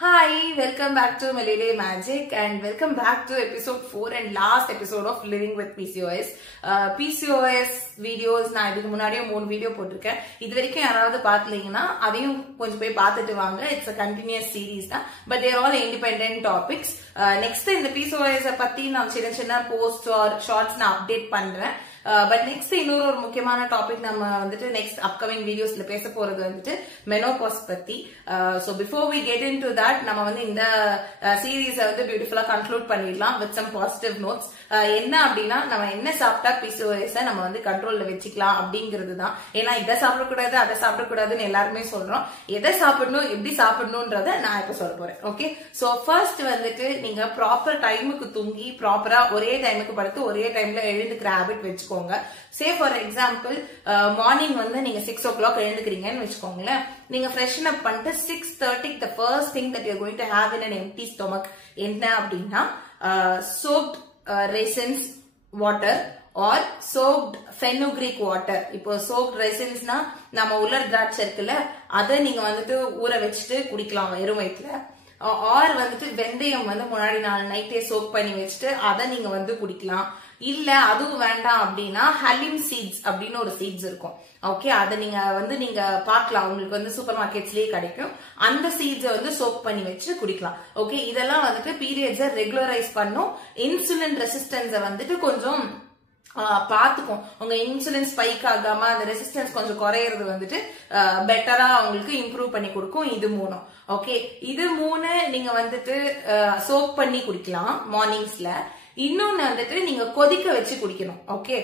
Hi, welcome back to Malay Magic and welcome back to episode 4 and last episode of Living with PCOS. PCOS videos நான் இதுக்கு முன்னாடியே 3 video போட்டிருக்கேன். இது வரைக்கும் யாராவது பார்த்தீங்கன்னா அதையும் கொஞ்சம் போய் பார்த்துட்டு வாங்க. It's a continuous series தான். But they are all independent topics. Next இந்த PCOS பத்தி நான் சின்ன posts or shorts நான் அப்டேட் பண்றேன். But next இன்னொரு முக்கியமான டாபிக் நம்ம வந்துட்டு next upcoming videosல பேச போறது வந்துட்டு menopause பத்தி. So before we get into that நம்ம வந்து இந்த series வந்து பியூட்டிஃபுல்லா கன்க்ளூட் பண்ணிடலாம் with some positive notes. என்ன அப்படின்னா நம்ம என்ன சாப்பிட்டா PCOS நம்ம வந்து கண்ட்ரோல்ல வச்சுக்கலாம் அப்படிங்கிறது தான். ஏன்னா இதை சாப்பிடக்கூடாது அதை சாப்பிடக்கூடாதுன்னு எல்லாருமே சொல்றோம். எதை சாப்பிடணும் எப்படி சாப்பிடணும்ன்றத நான் இப்ப சொல்ல போறேன். ஓகே, சோ ஃபர்ஸ்ட் வந்துட்டு நீங்க ப்ராப்பர் டைமுக்கு தூங்கி ப்ராப்பரா ஒரே டைமுக்கு படுத்து ஒரே டைம்ல எழுந்துக்கிற ஹேபிட் வச்சுக்கோங்க. சே ஃபார் எக்ஸாம்பிள் மார்னிங் வந்து நீங்க 6 o'clock எழுந்துக்கிறீங்கன்னு வச்சுக்கோங்களேன். நீங்க ஃப்ரெஷன் அப் பண்ணிட்டு 6:30 the first thing that you're going to have in an empty stomach என்ன அப்படின்னா soaked raisins water or soaked fenugreek water. இப்போ soaked raisinsனா நம்ம உலர் திராட்சை இருக்குல்ல அதை நீங்க வந்துட்டு ஊற வச்சுட்டு குடிக்கலாம் வெறும் வயிற்றுல. ஆர் வந்துட்டு வெந்தயம் வந்து முன்னாடி நாள் நைட்டே சோக் பண்ணி வச்சுட்டு அதை நீங்க வந்து குடிக்கலாம். இல்ல அதுவும் வேண்டாம் அப்படின்னா ஹலிம் சீட்ஸ் அப்படின்னு ஒரு சீட்ஸ் இருக்கும். ஓகே, அதை நீங்க பார்க்கலாம், உங்களுக்கு வந்து சூப்பர் மார்க்கெட்ஸ்லயே கிடைக்கும். அந்த சீட்ஸை வந்து சோக் பண்ணி வச்சு குடிக்கலாம். ஓகே, இதெல்லாம் வந்துட்டு பீரியட்ஸை ரெகுலரைஸ் பண்ணும். இன்சுலின் ரெசிஸ்டன்ஸை வந்துட்டு கொஞ்சம் பாத்துக்கும். உங்க இன்சுலின் ஸ்பைக் ஆகாம அந்த ரெசிஸ்டன்ஸ் கொஞ்சம் குறையிறது வந்துட்டு பெட்டரா உங்களுக்கு இம்ப்ரூவ் பண்ணி கொடுக்கும். இது 3. ஓகே, இது 3 நீங்க வந்துட்டு சோக் பண்ணி குடிக்கலாம் மார்னிங்ஸ்ல. இன்னொன்னு வந்துட்டு நீங்க கொதிக்க வச்சு குடிக்கணும். ஓகே,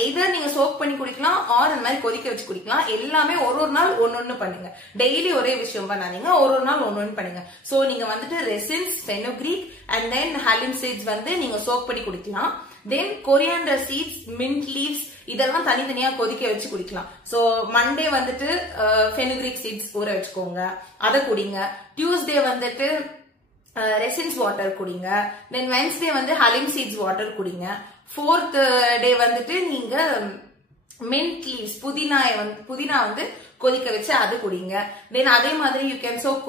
எய்தர் நீங்க சோக் பண்ணி குடிக்கலாம் ஆர் அந்த மாதிரி கொதிக்க வச்சு குடிக்கலாம். எல்லாமே ஒரு நாள் ஒன்னொன்னு பண்ணுங்க. டெய்லி ஒரே விஷயம் பண்ணாதீங்க, ஒரு நாள் ஒன்னொன்னு பண்ணுங்க. சோ நீங்க வந்துட்டு raisins, fenugreek and then halim seeds வந்து நீங்க சோக் பண்ணி குடிக்கலாம். Then coriander seeds, mint leaves இதெல்லாம் தனித்தனியா கொதிக்க வச்சு குடிக்கலாம். சோ மண்டே வந்துட்டு ஃபெனுக்ரீக் சீட்ஸ் ஊற வச்சுக்கோங்க, அதை குடிங்க. டியூஸ்டே வந்துட்டு ரெசின்ஸ் வாட்டர் குடிங்க. தென் வென்ஸ்டே வந்து ஹலிம் சீட்ஸ் வாட்டர் குடிங்க. 4th டே வந்துட்டு நீங்க மின்ட் லீவ்ஸ் புதினா வந்து கொதிக்க வச்சு அது குடிங்க. தென் அதே மாதிரி you can soak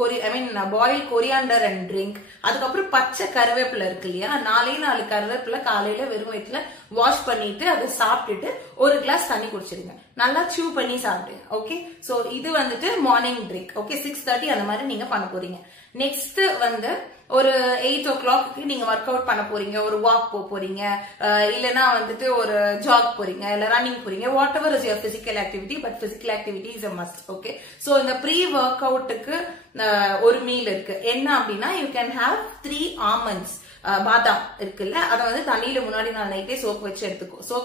boil coriander and drink. அதுக்கப்புறம் பச்சை கருவேப்பிலை இருக்கு இல்லையா, 4 கருவேப்பிலை காலையில வெறும் வயிற்றுல வாஷ் பண்ணிட்டு அதை சாப்பிட்டுட்டு ஒரு கிளாஸ் தண்ணி குடிச்சிருங்க. நல்லா சூ பண்ணி சாப்பிடுங்க. ஓகே, சோ இது வந்துட்டு மார்னிங் ட்ரிங்க். ஓகே, 6:30 அந்த மாதிரி நீங்க பண்ண போறீங்க. நெக்ஸ்ட் வந்து ஒரு 8 o'clock நீங்க ஒர்க் அவுட் பண்ண போறீங்க, ஒரு வாக் போறீங்க, இல்லனா வந்துட்டு ஒரு ஜாக் போறீங்க, இல்ல ரன்னிங் போறீங்க. What ever is your physical activity, but physical activity is a must. Okay, so இந்த ப்ரீ ஒர்க் அவுட்டுக்கு ஒரு மீல் இருக்கு. என்ன அப்படின்னா யூ கேன் ஹேவ் 3 almonds. பாதாம் இருக்குல்ல, அதை வந்து தண்ணியில முன்னாடி நாள் நைட்டே சோக்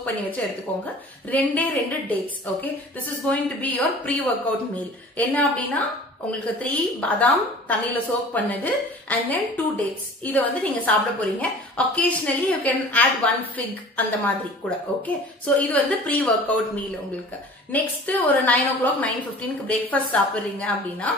பண்ணி வச்சு எடுத்துக்கோங்க. 2 dates. Okay, this is going to be your pre workout meal. என்ன அப்படின்னா உங்களுக்கு 3 பாதாம் தண்ணியில சோக் பண்ணது அண்ட் தென் 2 டேட்ஸ். இதை வந்து நீங்க சாப்பிட போறீங்க. Occasionally you can add 1 fig அந்த மாதிரி கூட. ஓகே, சோ இது வந்து ப்ரீ ஒர்க் அவுட் மீல் உங்களுக்கு. நெக்ஸ்ட் ஒரு 9 o'clock 9:15 பிரேக்ஃபாஸ்ட் சாப்பிடுறீங்க அப்படின்னா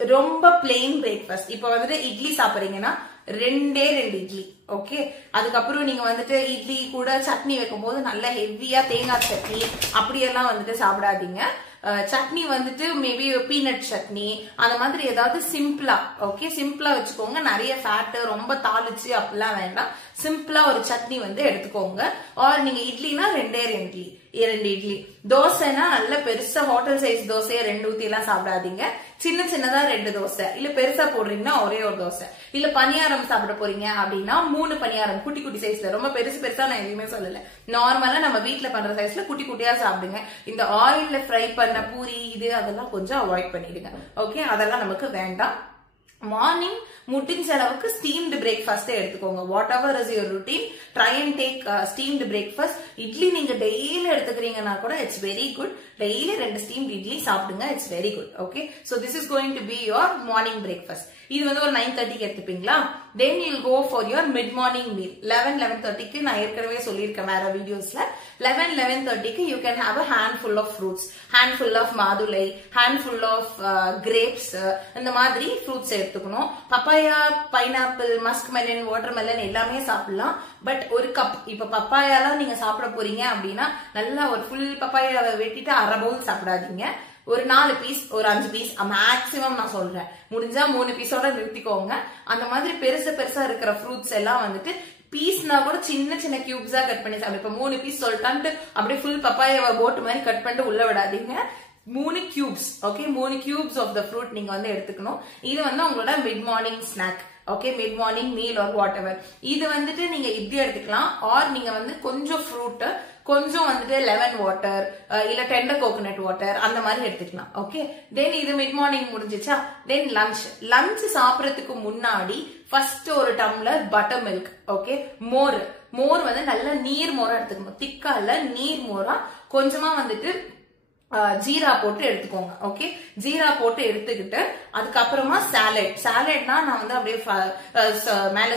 ரொம்ப பிளெயின் பிரேக்ஃபாஸ்ட். இப்ப வந்துட்டு இட்லி சாப்பிடுறீங்கன்னா 2 இட்லி. ஓகே, அதுக்கப்புறம் நீங்க வந்துட்டு இட்லி கூட சட்னி வைக்கும் போது நல்லா ஹெவியா தேங்காய் சட்னி அப்படியெல்லாம் வந்துட்டு சாப்பிடாதீங்க. சட்னி வந்துட்டு மேபி பீனட் சட்னி அந்த மாதிரி ஏதாவது சிம்பிளா. ஓகே, சிம்பிளா வச்சுக்கோங்க. நிறைய ஃபேட் ரொம்ப தாளிச்சு அப்படிலாம் வேண்டாம். சிம்பிளா ஒரு சட்னி வந்து எடுத்துக்கோங்க. ஆர் நீங்க இட்லினா 2 இட்லி. தோசைனா நல்ல பெருசா ஹோட்டல் சைஸ் தோசையை 2 ஊத்தி எல்லாம் சாப்பிடாதீங்க. சின்னதா 2 தோசை, இல்ல பெருசா போடுறீங்கன்னா ஒரே ஒரு தோசை. இல்ல பணியாரம் சாப்பிட போறீங்க அப்படின்னா 3 பணியாரம் குட்டி சைஸ்ல. ரொம்ப பெருசா நான் எதுவுமே சொல்லல. நார்மலா நம்ம வீட்டுல பண்ற சைஸ்ல குட்டியா சாப்பிடுங்க. இந்த ஆயில்ல ஃப்ரை பண்ண பூரி இது அதெல்லாம் கொஞ்சம் அவாய்ட் பண்ணிடுங்க. ஓகே, அதெல்லாம் நமக்கு வேண்டாம். மார்னிங் முடிஞ்ச அளவுக்கு ஸ்டீம்டு பிரேக்ஃபாஸ்ட் எடுத்துக்கோங்க. Whatever is your routine, try and take steamed breakfast. Idli நீங்க டெய்லி எடுத்துக்கிறீங்கன்னா கூட it's very good. Daily 2 steamed idli சாப்பிடுங்க, it's very good. Okay, so this is going to be your morning breakfast. இது வந்து ஒரு 9:30 எடுத்துப்பீங்களா. Then you go for your mid morning meal. 11:30 நான் ஏற்கனவே சொல்லியிருக்கேன் வேற வீடியோஸ்ல. 11:30 you can have a handful of fruits, handful of மாதுளை, ஹேண்ட்ஃபுல் ஆஃப் கிரேப்ஸ், இந்த மாதிரி ஃப்ரூட்ஸ் எடுத்துக்கணும். Papaya, pineapple, musk melon, water melon எல்லாமே சாப்பிடலாம். பட் ஒரு கப், இப்ப பப்பாயாலாம் நீங்க சாப்பிட போறீங்க அப்படின்னா நல்லா ஒரு ஃபுல் பப்பாயாவை வெட்டிட்டு 1/2 பவுல் சாப்பிடாதீங்க. ஒரு 4 பீஸ் ஒரு 5 பீஸ் மேக்ஸிமம் நான் சொல்றேன், முடிஞ்சா 3 பீஸோட நிறுத்திக்கோங்க. அந்த மாதிரி பெருசா இருக்கிற ஃப்ரூட்ஸ் எல்லாம் வந்துட்டு பீஸ்னா கூட சின்ன சின்ன கியூப்ஸா கட் பண்ணி சாப்பிடு. இப்ப 3 பீஸ் சொல்லிட்டான்ட்டு அப்படியே ஃபுல் பப்பாயாவை போட்டு மாதிரி கட் பண்ணிட்டு உள்ள விடாதீங்க. 3 cubes, okay, 3 cubes of the fruit நீங்க வந்து எடுத்துக்கணும். இது வந்து உங்களோட mid morning snack, okay, mid morning meal or whatever. இது வந்துட்டு நீங்க இப்படி எடுத்துக்கலாம், ஆர் நீங்க வந்து கொஞ்சம் ஃப்ரூட், கொஞ்சம் வந்துட்டு லெமன் வாட்டர் இல்ல டெண்டர் கோகோனட் வாட்டர் அந்த மாதிரி எடுத்துக்கலாம். ஓகே, தென் இது மிட் மார்னிங் முடிஞ்சிச்சா, தென் லஞ்ச் சாப்பிடறதுக்கு முன்னாடி ஃபர்ஸ்ட் ஒரு டம்ளர் பட்டர் மில்க், ஓகே, மோர் வந்து நல்ல நீர் மோரா எடுத்துக்கணும், திக்கா இல்ல, நீர் மோரா. கொஞ்சமா வந்துட்டு ஜீரா போட்டு எடுத்துக்கோங்க. ஓகே, ஜீரா போட்டு எடுத்துக்கிட்டு அதுக்கப்புறமா சாலட்னா நான் வந்து அப்படியே மேல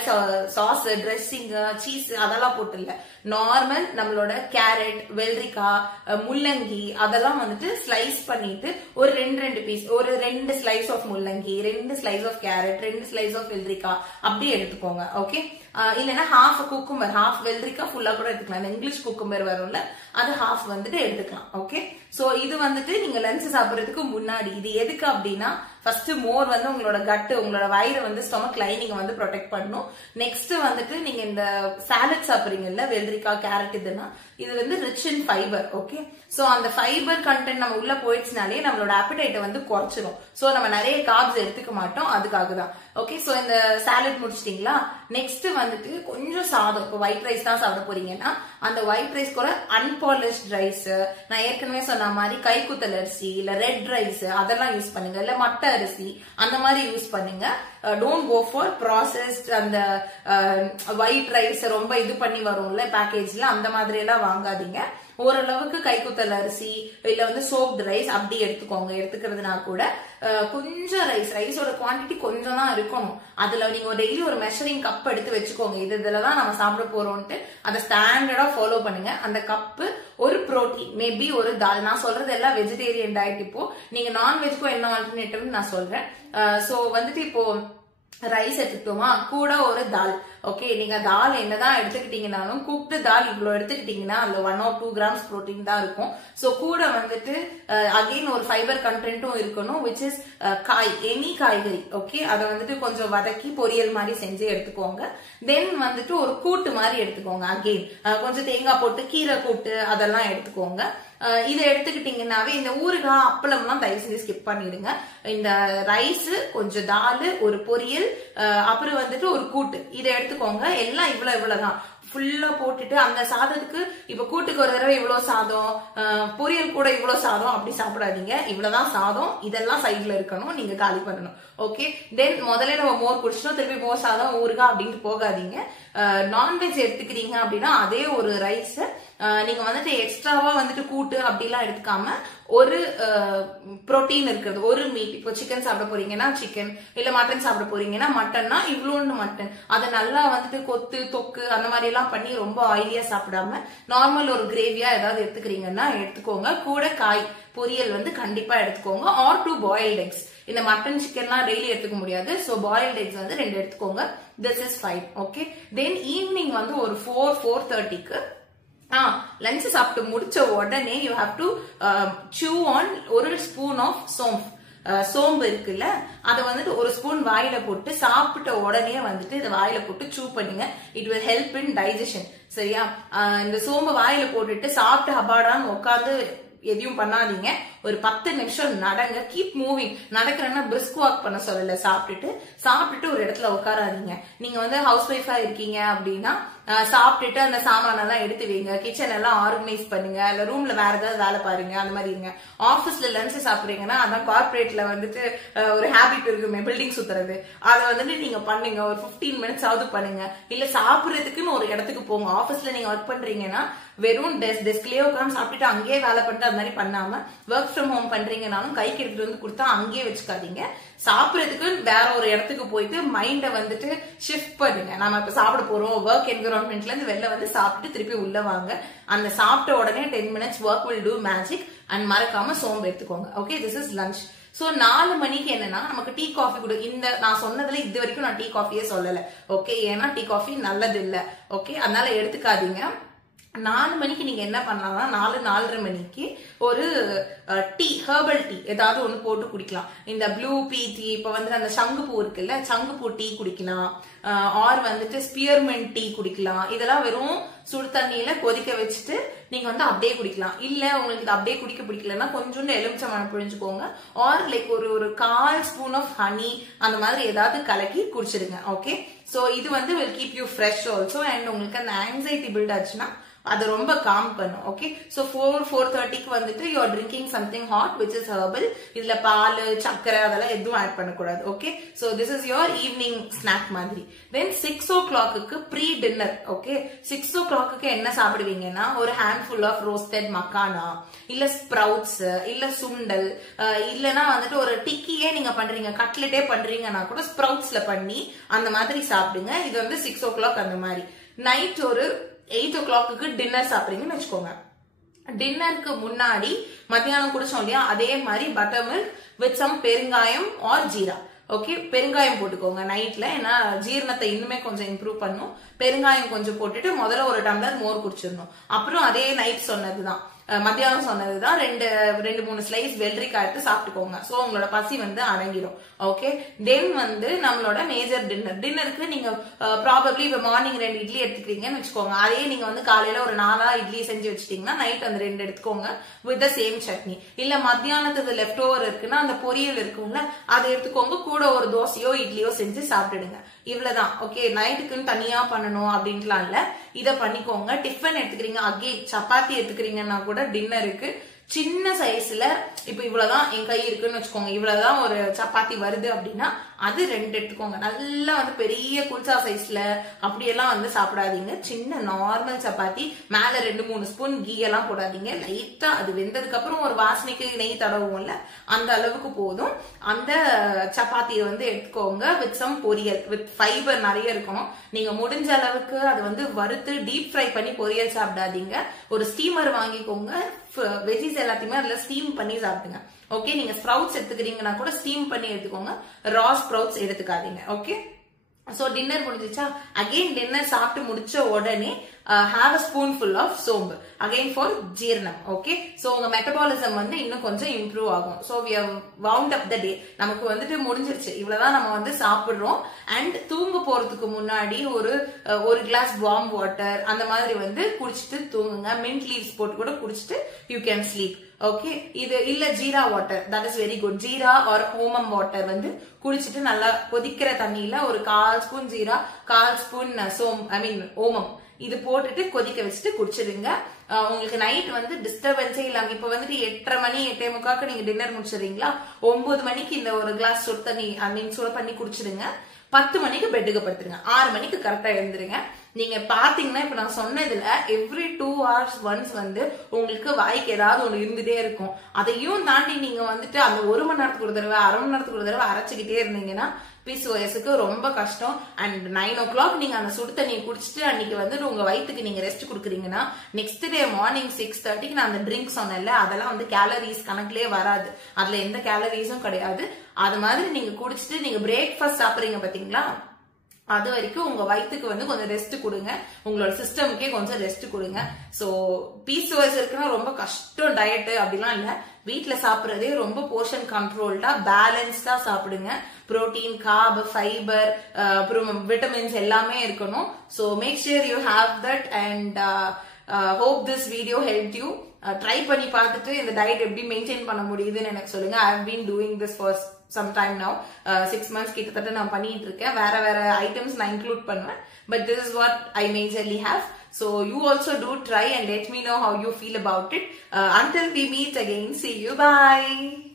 சாஸ், ட்ரெஸ்ஸிங், சீஸ் அதெல்லாம் போட்டு இல்ல, நார்மல் நம்மளோட கேரட், வெள்ளரிக்காய், முள்ளங்கி அதெல்லாம் வந்துட்டு ஸ்லைஸ் பண்ணிட்டு ஒரு 2 பீஸ், ஒரு 2 ஸ்லைஸ் ஆஃப் முள்ளங்கி, 2 slice of carrot, 2 slice of வெள்ளரிக்காய் அப்படியே எடுத்துக்கோங்க. ஓகே, இல்லைன்னா ஹாஃப் குக்கும்பர், ஹாஃப் வெள்ளரிக்காய் ஃபுல்லா கூட எடுத்துக்கலாம். இங்கிலீஷ் குக்கும்பர் வரும்ல, அது ஹாஃப் வந்துட்டு எடுத்துக்கலாம். ஓகே, சோ இது வந்துட்டு நீங்க லஞ்ச் சாப்பிடறதுக்கு முன்னாடி. இது எதுக்கு அப்படின்னா, ஃபர்ஸ்ட் மோர் வந்து உங்களோட கட்டு, உங்களோட வயிறு வந்து ஸ்டொமக் லைனிங் வந்து ப்ரொடெக்ட் பண்ணும். நெக்ஸ்ட் வந்துட்டு நீங்க இந்த சாலட் சாப்பிடுறீங்கல்ல, வெள்ளரிக்காய், கேரட், இது வந்து rich in fibre. Okay, so அந்த ஃபைபர் கண்டென்ட் நம்ம உள்ள போயிடுச்சுனாலே நம்மளோட appetite வந்து குறைச்சிடும். சோ நம்ம நிறைய கார்ப்ஸ் எடுத்துக்க மாட்டோம், அதுக்காக தான். ஓகே, சோ இந்த சாலட் முடிச்சிட்டீங்களா, நெக்ஸ்ட் வந்துட்டு கொஞ்சம் சாதம். இப்போ ஒயிட் ரைஸ் தான் சாப்பிட போறீங்கன்னா அந்த ஒயிட் ரைஸ் கூட அன்பாலிஷ்ட் ரைஸ், நான் ஏற்கனவே சொன்ன மாதிரி கைக்குத்தல் அரிசி இல்ல ரெட் ரைஸ் அதெல்லாம் யூஸ் பண்ணுங்க, இல்ல மட்டை அரிசி அந்த மாதிரி யூஸ் பண்ணுங்க. டோன்ட் கோ ஃபார் ப்ராசஸ்ட் அந்த ஒயிட் ரைஸ் ரொம்ப இது பண்ணி வரும்ல பேக்கேஜ்ல, அந்த மாதிரி எல்லாம் வாங்காதீங்க. ஓரளவுக்கு கைக்குத்தல் அரிசி இல்ல வந்து சோப்டு ரைஸ் அப்படி எடுத்துக்கோங்க. எடுத்துக்கிறதுனா கூட கொஞ்சம் ரைஸோட குவான்டிட்டி கொஞ்சம் தான் இருக்கணும். அதுல நீங்க டெய்லி ஒரு மெஷரிங் கப் எடுத்து வச்சுக்கோங்க, இதுலதான் நம்ம சாப்பிட போறோம்ட்டு அதை ஸ்டாண்டர்டா ஃபாலோ பண்ணுங்க. அந்த கப்பு ஒரு புரோட்டீன், மேபி ஒரு தால். நான் சொல்றது எல்லாம் வெஜிடேரியன் டயட். இப்போ நீங்க நான்வெஜ்க்கும் என்ன ஆல்டர்னேட்டிவ் நான் சொல்றேன். சோ வந்துட்டு இப்போ ரைஸ் எடுத்துக்கிட்டோமா, கூட ஒரு தால். ஓகே, நீங்க தால் என்னதான் எடுத்துக்கிட்டீங்கன்னாலும் குக்டு தால் இவ்வளவு எடுத்துக்கிட்டீங்கன்னா அதுல 1 or 2 grams புரோட்டீன் தான் இருக்கும். சோ கூட வந்துட்டு அகைன் ஒரு ஃபைபர் கண்டென்ட்டும் இருக்கணும், விச் இஸ் எனி காய்கறி. ஓகே, அதை வந்துட்டு கொஞ்சம் வதக்கி பொரியல் மாதிரி செஞ்சு எடுத்துக்கோங்க. தென் வந்துட்டு ஒரு கூட்டு மாதிரி எடுத்துக்கோங்க. அகைன் கொஞ்சம் தேங்காய் போட்டு கீரை கூட்டு அதெல்லாம் எடுத்துக்கோங்க. இதை எடுத்துக்கிட்டீங்கன்னாவே இந்த ஊறுகாய் அப்பளம்லாம் தயவு செஞ்சு ஸ்கிப் பண்ணிடுங்க. இந்த ரைஸ், கொஞ்சம் தால், ஒரு பொரியல், அப்புறம் வந்துட்டு ஒரு கூட்டு, இதை எடுத்துக்கோங்க. எல்லாம் இவ்வளவுதான் ஃபுல்லா போட்டுட்டு அந்த சாதத்துக்கு இப்ப கூட்டுக்கு ஒரு தடவை இவ்வளவு சாதம், பொரியல் கூட இவ்வளவு சாதம் அப்படி சாப்பிடாதீங்க. இவ்வளவுதான் சாதம், இதெல்லாம் சைட்ல இருக்கணும், நீங்க காலி பண்ணணும். ஓகே, தென் முதல்ல நம்ம மோர் குடிச்சிட்டோம், திருப்பி மோர் சாதம் ஊறுகாய் அப்படின்ட்டு போகாதீங்க. நான்வெஜ் எடுத்துக்கிறீங்க அப்படின்னா அதே ஒரு ரைஸ் நீங்க வந்துட்டு எக்ஸ்ட்ராவா வந்துட்டு கூட்டு அப்படிலாம் எடுத்துக்காம ஒரு புரோட்டீன் இருக்கிறது, ஒரு மீட். இப்போ சிக்கன் சாப்பிட போறீங்கன்னா சிக்கன், இல்ல மட்டன் சாப்பிட போறீங்கன்னா மட்டன்னா இவ்வளோன்னு மட்டன், அதை நல்லா வந்துட்டு கொத்து தொக்கு அந்த மாதிரி எல்லாம் பண்ணி ரொம்ப ஆயிலியா சாப்பிடாம நார்மல் ஒரு கிரேவியா ஏதாவது எடுத்துக்கிறீங்கன்னா எடுத்துக்கோங்க. கூட காய் பொரியல் வந்து கண்டிப்பா எடுத்துக்கோங்க. Or 2 boiled eggs. இந்த மட்டன் சிக்கன்லாம் டெய்லி எடுத்துக்க முடியாது. சோ பாயில்ட் எக்ஸ் வந்து 2 எடுத்துக்கோங்க. This is 5. Okay, then evening வந்து ஒரு 4:30க்கு லஞ்ச் சாப்பிட்டு முடிச்ச உடனே you have to chew on ஒரு ஸ்பூன் ஆஃப் சோம்பு இருக்குல்ல, அதை வந்துட்டு ஒரு ஸ்பூன் வாயில போட்டு சாப்பிட்ட உடனே வந்துட்டு இதை வாயில போட்டு சூ பண்ணுங்க. It will help in digestion. சரியா, இந்த சோம்பு வாயில போட்டுட்டு சாப்பிட்டு ஹபாடான்னு உட்காந்து எதையும் பண்ணாதீங்க. ஒரு 10 நிமிஷம் நடங்க. Keep moving. நடக்கிறேன்னா பிரிஸ்க் வாக் பண்ண சொல்லல. சாப்பிட்டுட்டு ஒரு இடத்துல உட்காராதீங்க. நீங்க வந்து ஹவுஸ் ஒய்ஃபா இருக்கீங்க அப்படின்னா சாப்பிட்டுட்டு அந்த சாமான எல்லாம் எடுத்து வைங்க, கிச்சன் எல்லாம் ஆர்கனைஸ் பண்ணுங்க, இல்ல ரூம்ல வேற ஏதாவது வேலை பாருங்க, அந்த மாதிரி இருங்க. ஆபீஸ்ல லஞ்ச் சாப்பிடுறீங்கன்னா அதான் கார்பரேட்ல வந்துட்டு ஒரு ஹேபிட் இருக்குமே பில்டிங் சுத்துறது, அதை வந்துட்டு நீங்க பண்ணுங்க. ஒரு 15 minutes ஆவது பண்ணுங்க. இல்ல சாப்பிடுறதுக்குன்னு ஒரு இடத்துக்கு போங்க. ஆபீஸ்ல நீங்க ஒர்க் பண்றீங்கன்னா வெறும் டெஸ்க்லயே உட்காந்து சாப்பிட்டுட்டு அங்கேயே வேலை பண்ணிட்டு அது மாதிரி பண்ணாம ஒர்க் ஃப்ரம் ஹோம் பண்றீங்கன்னாலும் கைக்கு எடுத்துட்டு வந்து கொடுத்தா அங்கேயே வச்சுக்காதீங்க. சாப்பிடறதுக்கு வேற ஒரு இடத்துக்கு போயிட்டு மைண்ட வந்துட்டு ஷிஃப்ட் பண்ணுங்க. நம்ம இப்ப சாப்பிட போறோம், ஒர்க் என்விரான்மெண்ட்ல இருந்து வெளில வந்து சாப்பிட்டு திருப்பி உள்ள வாங்க. அந்த சாப்பிட்ட உடனே 10 minutes work will do magic. And மறக்காம சோம்பு எடுத்துக்கோங்க. Okay, this is lunch. So 4 மணிக்கு என்னன்னா நமக்கு டீ காஃபி கொடு. இந்த நான் சொன்னதுல இது வரைக்கும் நான் டீ காஃபியே சொல்லல. ஓகே, ஏன்னா டீ காஃபி நல்லது இல்ல. ஓகே, அதனால எடுத்துக்காதீங்க. 4 மணிக்கு நீங்க என்ன பண்ணலாம்னா 4-4:30 மணிக்கு ஒரு டீ, ஹெர்பல் டீ ஏதாவது ஒண்ணு போட்டு குடிக்கலாம். இந்த ப்ளூ பீ டீ, இப்ப வந்து அந்த சங்குப்பூ இருக்குல்ல, சங்குப்பூ டீ குடிக்கலாம். ஆர் வந்துட்டு ஸ்பியர்மெண்ட் டீ குடிக்கலாம். இதெல்லாம் வெறும் சுடு தண்ணியில கொதிக்க வச்சுட்டு நீங்க வந்து அப்படியே குடிக்கலாம். இல்ல உங்களுக்கு இது அப்படியே குடிக்க பிடிக்கலன்னா கொஞ்சோண்டு எலுமிச்சம்பழம் புழிஞ்சுக்கோங்க. ஆர் லைக் ஒரு 1/4 ஸ்பூன் ஆஃப் ஹனி அந்த மாதிரி ஏதாவது கலக்கி குடிச்சிடுங்க. ஓகே, சோ இது வந்து will keep you fresh also and உங்களுக்கு அந்த ஆங்ஸைட்டி பில்ட் ஆச்சுன்னா அது ரொம்ப காம் பண்ணும். ஓகே, சோ 4-4:30க்கு வந்துட்டு you are drinking something hot which is herbal. இதுல பால், சக்கரை அதெல்லாம் எதுவும் ஆட் பண்ணக்கூடாது. Okay, so this is your evening snack மாதிரி. then 6 o'clockக்கு ப்ரீ டின்னர். ஓகே, 6 o'clockக்கு என்ன சாப்பிடுவீங்கன்னா ஒரு handful of roasted makana, இல்ல ஸ்ப்ரவுட்ஸ், இல்ல சுண்டல், இல்லனா வந்துட்டு ஒரு டிக்கியே நீங்க பண்றீங்க, கட்லெட்டே பண்றீங்கன்னா கூட ஸ்ப்ரவுட்ஸ்ல பண்ணி அந்த மாதிரி சாப்பிடுங்க. இது வந்து 6 o'clock அந்த மாதிரி. நைட் ஒரு 8 o'clockக்கு டின்னர் சாப்பிடுறீங்கன்னு வச்சுக்கோங்க. டின்னருக்கு முன்னாடி மத்தியானம் குடிச்சோம் இல்லையா, அதே மாதிரி பட்டர் மில்க் வித் சம் பெருங்காயம் ஆர் ஜீரா. ஓகே, பெருங்காயம் போட்டுக்கோங்க நைட்ல, ஏன்னா ஜீரணத்தை இன்னுமே கொஞ்சம் இம்ப்ரூவ் பண்ணும். பெருங்காயம் கொஞ்சம் போட்டுட்டு முதல்ல ஒரு டம்ளர் மோர் குடிச்சிடணும். அப்புறம் அதே நைட் சொன்னதுதான், மத்தியானம் சொன்னதுதான் 2-3 ஸ்லைஸ் வெள்ளரிக்காய் எடுத்து சாப்பிட்டுக்கோங்க. சோ உங்களோட பசி வந்து அடங்கிடும். ஓகே, தென் வந்து நம்மளோட மேஜர் டின்னருக்கு நீங்க ப்ராபப்ளி இப்ப மார்னிங் 2 இட்லி எடுத்துக்கிறீங்கன்னு வச்சுக்கோங்க. அதே நீங்க வந்து காலையில ஒரு 4 இட்லி செஞ்சு வச்சிட்டீங்கன்னா நைட் அந்த 2 எடுத்துக்கோங்க வித் த சேம் சட்னி. இல்ல மத்தியானத்துக்கு லெஃப்ட் ஓவர் இருக்குன்னா அந்த பொரியல் இருக்கும்ல, அதை எடுத்துக்கோங்க. கூட ஒரு தோசையோ இட்லியோ செஞ்சு சாப்பிட்டுடுங்க. இவ்வளவுதான். ஓகே, நைட்டுக்குன்னு தனியா பண்ணணும் அப்படின்ட்டுலாம் இல்ல, இத பண்ணிக்கோங்க. டிஃபன் எடுத்துக்கிறீங்க, அகேன் சப்பாத்தி எடுத்துக்கிறீங்கன்னா கூட டின்னருக்கு சின்ன சைஸ்ல இப்ப இவ்வளவுதான் என் கை இருக்குன்னு வச்சுக்கோங்க, இவ்வளவுதான் ஒரு சப்பாத்தி வருது அப்படின்னா அது 2 எடுத்துக்கோங்க. நல்லா வந்து பெரிய குல்சா சைஸ்ல அப்படியெல்லாம் வந்து சாப்பிடாதீங்க. சின்ன நார்மல் சப்பாத்தி, மேல 2-3 ஸ்பூன் கீ எல்லாம் போடாதீங்க. லைட்டா அது வெந்ததுக்கு அப்புறம் ஒரு வாசனைக்கு நெய் தடவும்ல, அந்த அளவுக்கு போதும். அந்த சப்பாத்தியை வந்து எடுத்துக்கோங்க வித் சம் பொரியல், வித் ஃபைபர் நிறைய இருக்கணும். நீங்க முடிஞ்ச அளவுக்கு அது வந்து வறுத்து டீப் ஃப்ரை பண்ணி பொரியல் சாப்பிடாதீங்க. ஒரு ஸ்டீமர் வாங்கிக்கோங்க, வெஜிஸ் எல்லாத்தையுமே அதுல ஸ்டீம் பண்ணி சாப்பிடுங்க. ஓகே, நீங்க ஸ்ப்ரவுட்ஸ் எடுத்துக்கிறீங்கன்னா கூட ஸ்டீம் பண்ணி எடுத்துக்கோங்க, ரா ஸ்ப்ரவுட்ஸ் எடுத்துக்காதீங்க. ஓகே, சோ டின்னர் முடிஞ்சிச்சா? அகைன் டின்னர் சாப்பிட்டு முடிச்ச உடனே have a spoonful of சோம்பு, again for ஜீரணம். ஓகே, சோ உங்க மெட்டபாலிசம் வந்து இன்னும் கொஞ்சம் இம்ப்ரூவ் ஆகும். So we have wound up the day. நமக்கு வந்துட்டு முடிஞ்சிருச்சு, இவ்வளவுதான் நம்ம வந்து சாப்பிடுறோம். அண்ட் தூங்க போறதுக்கு முன்னாடி ஒரு கிளாஸ் வார்ம் வாட்டர் அந்த மாதிரி வந்து குடிச்சிட்டு தூங்குங்க. மின்ட் லீவ்ஸ் போட்டு கூட குடிச்சிட்டு you can sleep. ஓகே, இது இல்ல jeera water, that is very good. Jeera or ஓமம் வாட்டர் வந்து குடிச்சிட்டு நல்லா கொதிக்கிற தண்ணியில ஒரு 1/4 ஸ்பூன் ஜீரா, 1/4 ஸ்பூன் ஓமம் இது போட்டுட்டு கொதிக்க வச்சுட்டு குடிச்சிருங்க. உங்களுக்கு நைட் வந்து டிஸ்டர்பன்ஸே இல்லாம, இப்ப வந்துட்டு 8:30 மணி 8:45 நீங்க டின்னர் முடிச்சிடுறீங்களா, 9 மணிக்கு இந்த ஒரு கிளாஸ் சுடு தண்ணி சுட பண்ணி குடிச்சிடுங்க. 10 மணிக்கு பெட்டுக்கு படுத்துருங்க. 6 மணிக்கு கரெக்டா எழுந்துருங்க. நீங்க பாத்தீங்கன்னா இப்ப நான் சொன்னதுல எவ்ரி 2 hours ஒன்ஸ் வந்து உங்களுக்கு வாய்க்கு ஏதாவது ஒண்ணு இருந்துட்டே இருக்கும். அதையும் தாண்டி நீங்க வந்துட்டு அந்த 1 மணி நேரத்துக்கு ஒரு தடவை, அரை மணி நேரத்துக்கு ஒரு தடவை அரைச்சுக்கிட்டே இருந்தீங்கன்னா PCOSக்கு ரொம்ப கஷ்டம். அண்ட் 9 o'clock நீங்க அந்த சுடு தண்ணியை குடிச்சிட்டு அன்னைக்கு வந்து உங்க வயிற்றுக்கு நீங்க ரெஸ்ட் கொடுக்குறீங்கன்னா நெக்ஸ்ட் டே மார்னிங் 6:30க்கு நான் அந்த ட்ரிங்க் சொன்னேன்ல, அதெல்லாம் வந்து கேலரிஸ் கணக்குலயே வராது, அதுல எந்த கேலரிஸும் கிடையாது. அது மாதிரி நீங்க குடிச்சிட்டு நீங்க பிரேக்ஃபாஸ்ட் சாப்பிடுறீங்க பாத்தீங்களா, அது வரைக்கும் உங்க வயிற்றுக்கு வந்து கொஞ்சம் ரெஸ்ட் கொடுங்க, உங்களோட சிஸ்டமுக்கே கொஞ்சம் ரெஸ்ட் கொடுங்க. சோ PCOS இருக்குன்னா ரொம்ப கஷ்டம் டயட் அப்படிலாம் இல்ல, வீட்டுல சாப்பிடுறதே ரொம்ப போர்ஷன் கண்ட்ரோல்டா பேலன்ஸ்டா சாப்பிடுங்க. புரோட்டீன், கார்ப், ஃபைபர், அப்புறம் விட்டமின்ஸ் எல்லாமே இருக்கணும். So make sure you have that and hope this video helped you. ட்ரை பண்ணி பார்த்துட்டு இந்த டயட் எப்படி மெயின்டைன் பண்ண முடியுதுன்னு எனக்கு சொல்லுங்க. I have been doing this for some time now. 6 months கிட்டத்தட்ட நான் பண்ணிட்டு இருக்கேன். வேற ஐட்டம்ஸ் நான் இன்க்ளூட் பண்ணுவேன். But this is what I majorly have. So you also do try and let me know how you feel about it. Until we meet again, see you. Bye.